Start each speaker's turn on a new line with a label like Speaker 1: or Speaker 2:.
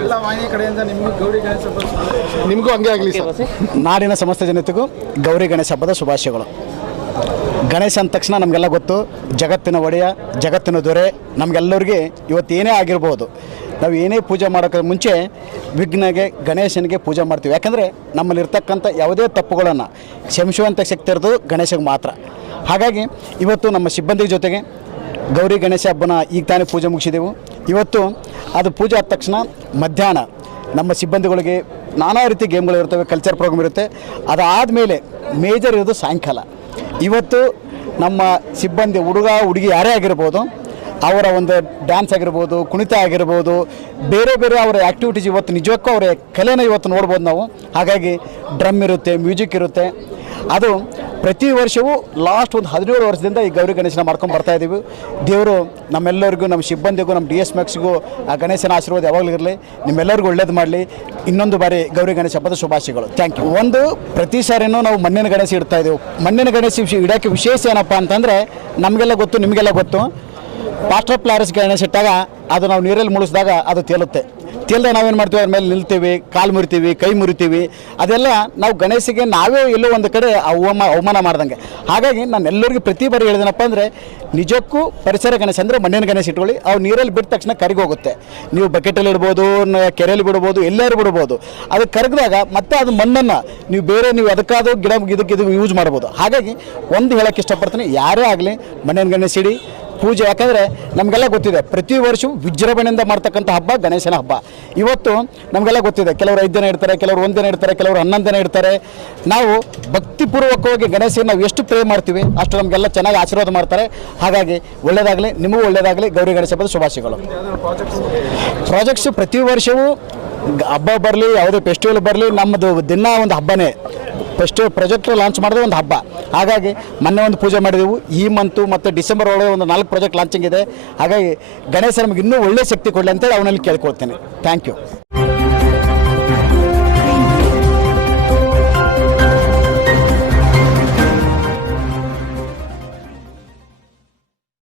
Speaker 1: ಎಲ್ಲ ವಾಹಿನಿ ಕಡೆಯಿಂದ ನಿಮಗೂ ಗೌರಿ ಗಣೇಶ ಹಬ್ಬದ ಶುಭಾಶಯಗಳು.
Speaker 2: ನಿಮಗೂ ಹಂಗೆ ಆಗಲಿ ಸರ್.
Speaker 3: ನಾಡಿನ ಸಮಸ್ತ ಜನತೆಗೂ ಗೌರಿ ಗಣೇಶ ಹಬ್ಬದ ಶುಭಾಶಯಗಳು. ಗಣೇಶ ಅಂದ ತಕ್ಷಣ ನಮಗೆಲ್ಲ ಗೊತ್ತು ಜಗತ್ತಿನ ಒಡೆಯ ಜಗತ್ತಿನ ದೊರೆ ನಮಗೆಲ್ಲರಿಗೆ ಇವತ್ತು ಏನೇ ಆಗಿರ್ಬೋದು ನಾವು ಏನೇ ಪೂಜೆ ಮಾಡೋಕ್ಕೆ ಮುಂಚೆ ವಿಘ್ನಗೆ ಗಣೇಶನಿಗೆ ಪೂಜೆ ಮಾಡ್ತೀವಿ. ಯಾಕಂದರೆ ನಮ್ಮಲ್ಲಿರ್ತಕ್ಕಂಥ ಯಾವುದೇ ತಪ್ಪುಗಳನ್ನು ಕ್ಷಮಿಸುವಂಥ ಶಕ್ತಿ ಇರೋದು ಗಣೇಶಗೆ ಮಾತ್ರ. ಹಾಗಾಗಿ ಇವತ್ತು ನಮ್ಮ ಸಿಬ್ಬಂದಿ ಜೊತೆಗೆ ಗೌರಿ ಗಣೇಶ ಹಬ್ಬನ ಈಗ ತಾನೇ ಪೂಜೆ ಮುಗಿಸಿದೆವು. ಇವತ್ತು ಅದು ಪೂಜೆ ಆದ ತಕ್ಷಣ ಮಧ್ಯಾಹ್ನ ನಮ್ಮ ಸಿಬ್ಬಂದಿಗಳಿಗೆ ನಾನಾ ರೀತಿ ಗೇಮ್ಗಳು ಇರ್ತವೆ ಕಲ್ಚರ್ ಪ್ರೋಗ್ರಾಮ್ ಇರುತ್ತೆ. ಅದಾದ ಮೇಲೆ ಮೇಜರ್ ಇರೋದು ಸಾಯಂಕಾಲ. ಇವತ್ತು ನಮ್ಮ ಸಿಬ್ಬಂದಿ ಹುಡುಗ, ಹುಡುಗಿ ಯಾರೇ ಆಗಿರ್ಬೋದು, ಅವರ ಒಂದು ಡ್ಯಾನ್ಸ್ ಆಗಿರ್ಬೋದು, ಕುಣಿತ ಆಗಿರ್ಬೋದು, ಬೇರೆ ಬೇರೆ ಅವರ ಆ್ಯಕ್ಟಿವಿಟೀಸ್ ಇವತ್ತು ನಿಜಕ್ಕೂ ಅವರ ಕಲೆನ ಇವತ್ತು ನೋಡ್ಬೋದು ನಾವು. ಹಾಗಾಗಿ ಡ್ರಮ್ ಇರುತ್ತೆ ಮ್ಯೂಸಿಕ್ ಇರುತ್ತೆ. ಅದು ಪ್ರತಿ ವರ್ಷವೂ ಲಾಸ್ಟ್ ಒಂದು ಹದಿನೇಳು ವರ್ಷದಿಂದ ಈ ಗೌರಿ ಗಣೇಶನ ಮಾಡ್ಕೊಂಡು ಬರ್ತಾ ಇದ್ದೀವಿ ದೇವರು ನಮ್ಮೆಲ್ಲರಿಗೂ ನಮ್ಮ ಸಿಬ್ಬಂದಿಗೂ ನಮ್ಮ ಡಿ ಎಸ್ ಮ್ಯಾಕ್ಸ್ಗೂ ಆ ಗಣೇಶನ ಆಶೀರ್ವಾದ ಯಾವಾಗಲೂ ಇರಲಿ. ನಿಮ್ಮೆಲ್ಲರಿಗೂ ಒಳ್ಳೇದು ಮಾಡಲಿ. ಇನ್ನೊಂದು ಬಾರಿ ಗೌರಿ ಗಣೇಶ ಹಬ್ಬದ ಶುಭಾಶಯಗಳು. ಥ್ಯಾಂಕ್ ಯು ಒಂದು, ಪ್ರತಿ ಸಾರಿನೂ ನಾವು ಮಣ್ಣಿನ ಗಣೇಶ ಇಡ್ತಾ ಇದ್ದೀವಿ ಮಣ್ಣಿನ ಗಣೇಶ ಇಡೋಕ್ಕೆ ವಿಶೇಷ ಏನಪ್ಪ ಅಂತಂದರೆ, ನಮಗೆಲ್ಲ ಗೊತ್ತು, ನಿಮಗೆಲ್ಲ ಗೊತ್ತು. ಪಾಸ್ಟರ್ ಪ್ಲಾರಸ್ ಗಣೇಶ ಇಟ್ಟಾಗ ಅದು ನಾವು ನೀರಲ್ಲಿ ಮುಳುಸಿದಾಗ ಅದು ತೇಲುತ್ತೆ. ತೇಲ್ದೆ ನಾವೇನು ಮಾಡ್ತೀವಿ? ಅದ್ರ ಮೇಲೆ ನಿಲ್ತೀವಿ, ಕಾಲು ಮುರಿತೀವಿ, ಕೈ ಮುರಿತೀವಿ. ಅದೆಲ್ಲ ನಾವು ಗಣೇಶಿಗೆ ನಾವೇ ಎಲ್ಲೋ ಒಂದು ಕಡೆ ಅವಮ, ಅವಮಾನ ಮಾಡ್ದಂಗೆ. ಹಾಗಾಗಿ ನಾನು ಎಲ್ಲರಿಗೂ ಪ್ರತಿ ಬಾರಿ ಹೇಳಿದೆನಪ್ಪ ಅಂದರೆ, ನಿಜಕ್ಕೂ ಪರಿಸರ ಗಣೇಶ ಅಂದರೆ ಮಣ್ಣಿನ ಗಣೇಶ ಇಟ್ಕೊಳ್ಳಿ. ಅವು ನೀರಲ್ಲಿ ಬಿಟ್ಟ ತಕ್ಷಣ ಕರಿಗೋಗುತ್ತೆ. ನೀವು ಬಕೆಟಲ್ಲಿ ಇಡ್ಬೋದು ಕೆರೆಯಲ್ಲಿ ಬಿಡ್ಬೋದು ಎಲ್ಲರೂ ಬಿಡ್ಬೋದು. ಅದು ಕರಗಿದಾಗ ಮತ್ತೆ ಅದು ಮಣ್ಣನ್ನು ನೀವು ಬೇರೆ ನೀವು ಅದಕ್ಕಾದ ಗಿಡ, ಇದಕ್ಕೆ ಇದು ಯೂಸ್ ಮಾಡ್ಬೋದು. ಹಾಗಾಗಿ ಒಂದು ಹೇಳೋಕ್ಕೆ ಇಷ್ಟಪಡ್ತೀನಿ, ಯಾರೇ ಆಗಲಿ ಮಣ್ಣಿನ ಗಣೇಶ ಇಡಿ ಪೂಜೆ. ಯಾಕಂದರೆ ನಮಗೆಲ್ಲ ಗೊತ್ತಿದೆ, ಪ್ರತಿ ವರ್ಷವೂ ವಿಜೃಂಭಣೆಯಿಂದ ಮಾಡ್ತಕ್ಕಂಥ ಹಬ್ಬ ಗಣೇಶನ ಹಬ್ಬ. ಇವತ್ತು ನಮಗೆಲ್ಲ ಗೊತ್ತಿದೆ, ಕೆಲವರು ಐದು ದಿನ ಇಡ್ತಾರೆ ಕೆಲವರು ಒಂದು ದಿನ ಇಡ್ತಾರೆ ಕೆಲವರು ಹನ್ನೊಂದು ದಿನ ಇಡ್ತಾರೆ ನಾವು ಭಕ್ತಿಪೂರ್ವಕವಾಗಿ ಗಣೇಶನ ನಾವು ಎಷ್ಟು ಪ್ರೇ ಮಾಡ್ತೀವಿ, ಅಷ್ಟು ನಮಗೆಲ್ಲ ಚೆನ್ನಾಗಿ ಆಶೀರ್ವಾದ ಮಾಡ್ತಾರೆ. ಹಾಗಾಗಿ ಒಳ್ಳೆಯದಾಗಲಿ ನಿಮಗೂ ಒಳ್ಳೆಯದಾಗಲಿ ಗೌರಿ ಗಣೇಶ ಹಬ್ಬದ ಶುಭಾಶಯಗಳು. ಪ್ರಾಜೆಕ್ಟ್ಸ್ ಪ್ರತಿ ವರ್ಷವೂ ಹಬ್ಬ ಬರಲಿ, ಯಾವುದೇ ಫೆಸ್ಟಿವಲ್ ಬರಲಿ, ನಮ್ಮದು ದಿನ ಒಂದು ಹಬ್ಬನೇ. ಫೆಸ್ಟಿವಲ್ ಪ್ರಾಜೆಕ್ಟ್ ಲಾಂಚ್ ಮಾಡಿದ್ರೆ ಒಂದು ಹಬ್ಬ. ಹಾಗಾಗಿ ಮೊನ್ನೆ ಒಂದು ಪೂಜೆ ಮಾಡಿದೆವು. ಈ ಮಂತು ಮತ್ತು ಡಿಸೆಂಬರ್ ಒಳಗೆ ಒಂದು ನಾಲ್ಕು ಪ್ರಾಜೆಕ್ಟ್ ಲಾಂಚಿಂಗ್ ಇದೆ. ಹಾಗಾಗಿ ಗಣೇಶ ನಮಗೆ ಇನ್ನೂ ಒಳ್ಳೆ ಶಕ್ತಿ ಕೊಡಲಿ ಅಂತೇಳಿ ಅವನಲ್ಲಿ ಕೇಳ್ಕೊಳ್ತೇನೆ. Thank you